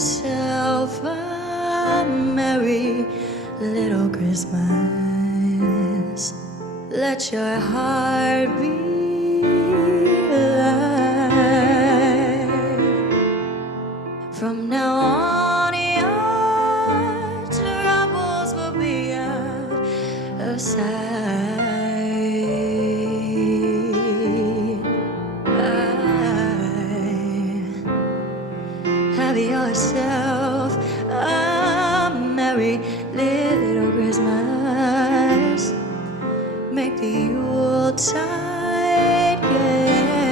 yourself a merry little Christmas. Let your heart be light. From now on, your troubles will be out of sight. Have yourself a merry little Christmas. Make the Yuletide gay.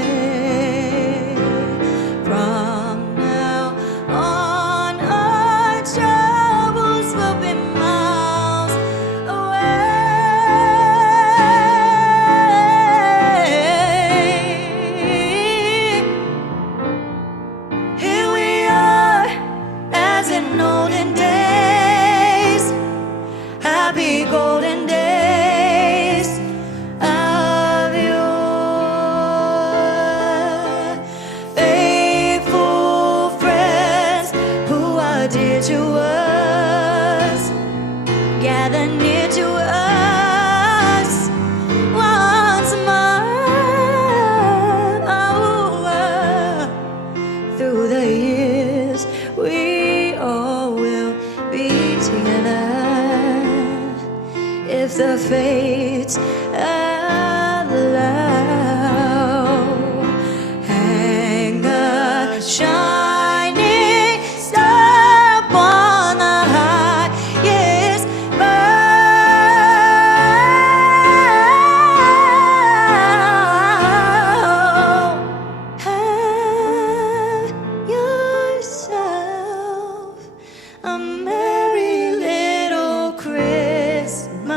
From now on, our troubles will be miles away. Here we are, as in olden days, happy golden days of yore. Faithful friends who are dear to us, gather near to us once more. Through the years, we all will be together if the fates allow. Hang a shining star upon the highest bough. Have yourself a merry little Christmas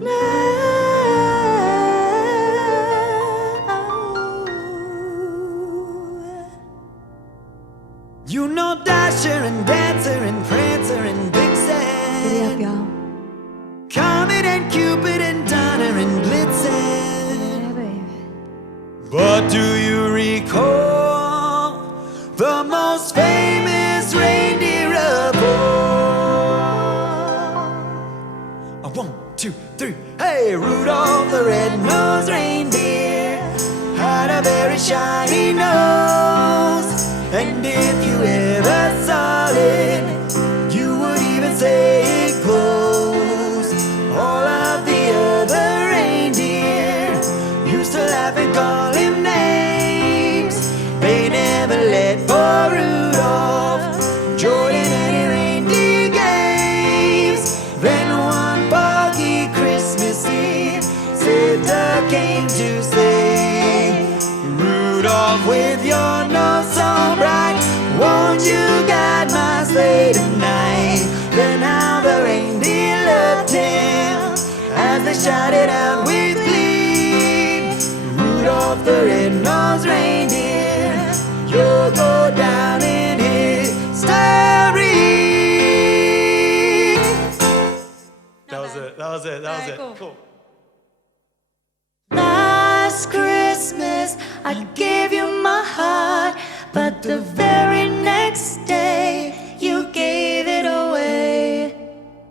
now. You know Dasher and Dancer and Prancer and Giddy up, Vixen, y'all. Comet and Cupid and Donner and Blitzen. Yeah, baby. But do you recall the most famous reindeer of all? 1, 2, 3, hey! Rudolph the red-nosed reindeer had a very shiny nose, and if you ever saw it, you would even say it glows. All of the other reindeer used to laugh and call him names. They never let poor Rudolph join in any reindeer games. Then one foggy Christmas Eve, Santa came to say, Rudolph, with your nose so bright, won't you guide my sleigh tonight? Then how the reindeer loved him as they shouted out with glee, Rudolph the red-nosed reindeer, you'll go down in history. That was it. Alright, cool. Last Christmas, I gave you my heart, but the very next day, you gave it away.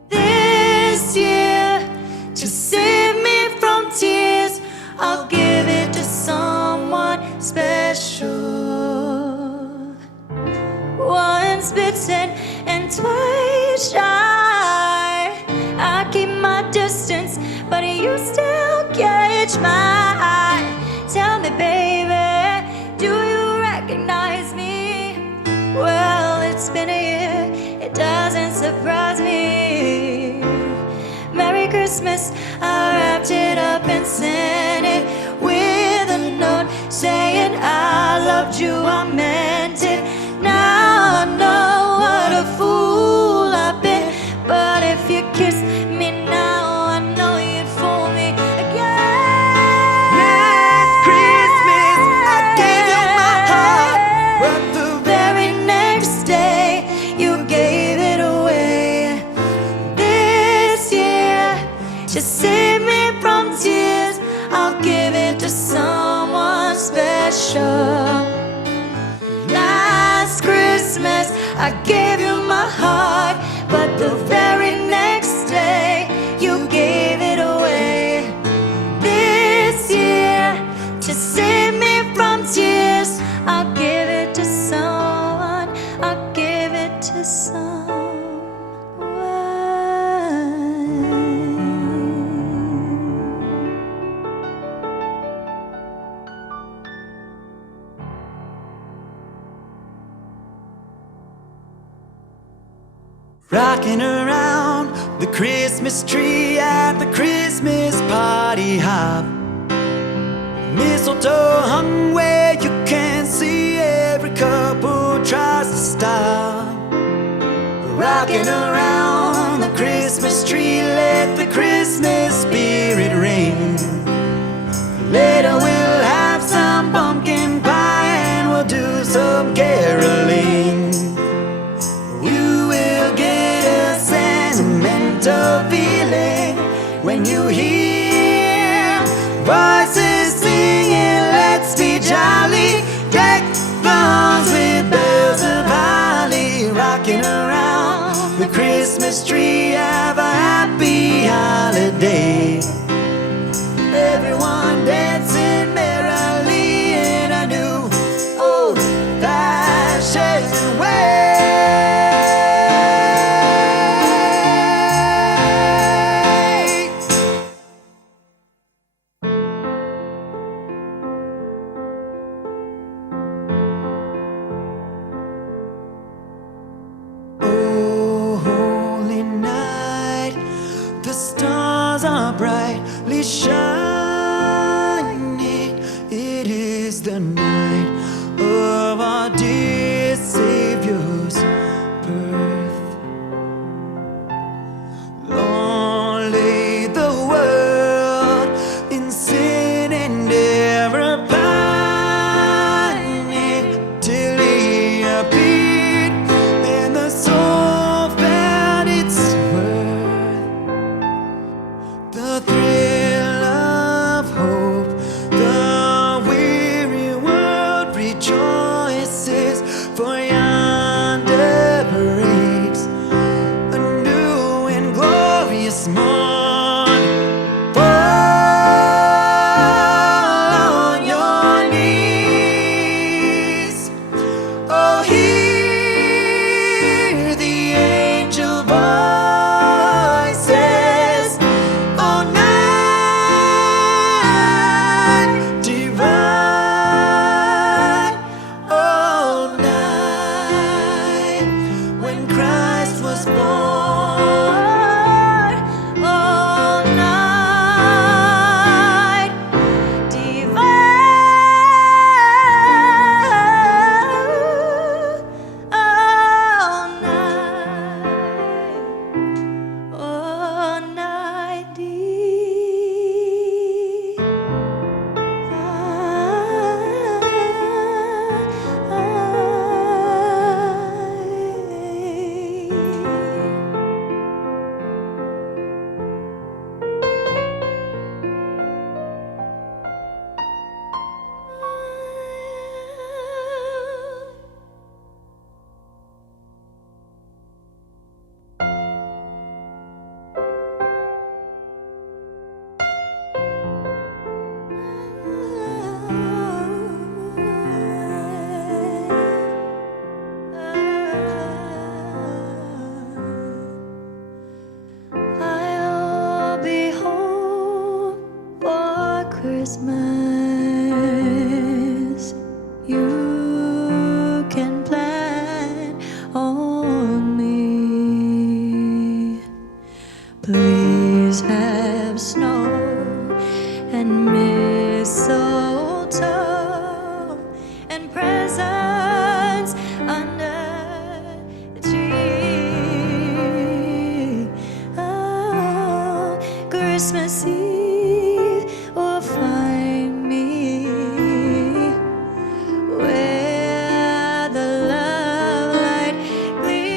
This year, to save me from tears, I'll give it to someone special. Once bitten and twice shy, I keep my distance, but you still catch my eye. Tell me, baby, do you recognize me? Well, it's been a year, it doesn't surprise me. Merry Christmas, I wrapped it up and sent it with a note saying I loved you, I meant it. Now I know what a fool I've been, but if you kiss me now, I know you'd fool me again. Last Christmas, I gave you my heart, but the very next day, you gave it away. This year, to save me from tears, I I gave you my heart, but the very next day you gave it away. This year, to save me from tears, I'll give it to someone, I'll give it to someone. Rocking around the Christmas tree at the Christmas party hop. Mistletoe hung where you can see every couple tries to stop. Rocking around the Christmas tree, let the Christmas spirit ring. Later we'll have some pumpkin pie and we'll do some caroling. You will get a sentimental feeling when you hear voices singing, let's be jolly, deck the halls with bells of holly. Rocking around the Christmas tree, have a happy holiday. Everyone dancing merrily in a new old-fashioned way. Brightly shining, it is the night of our dear Savior's birth. Long lay the world in sin and error pining, till He appeared and the soul found its worth. The thrill of hope, the weary world rejoices, for yonder breaks a new and glorious morn. Fall on your knees, oh hear the angel voices. Oh night divine, oh night when Christ was born. Oh night divine, oh night, oh night I'll be home for Christmas. You can plan on me. Please have snow and mistletoe and presents under the tree. Oh, Christmas Eve will find me where the love light gleams.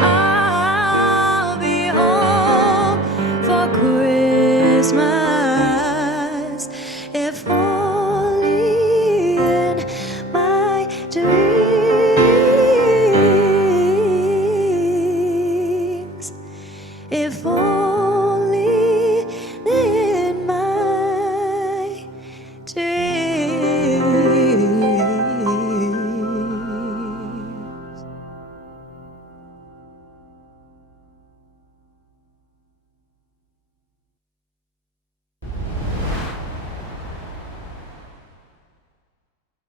I'll be home for Christmas, if only in my dreams. if only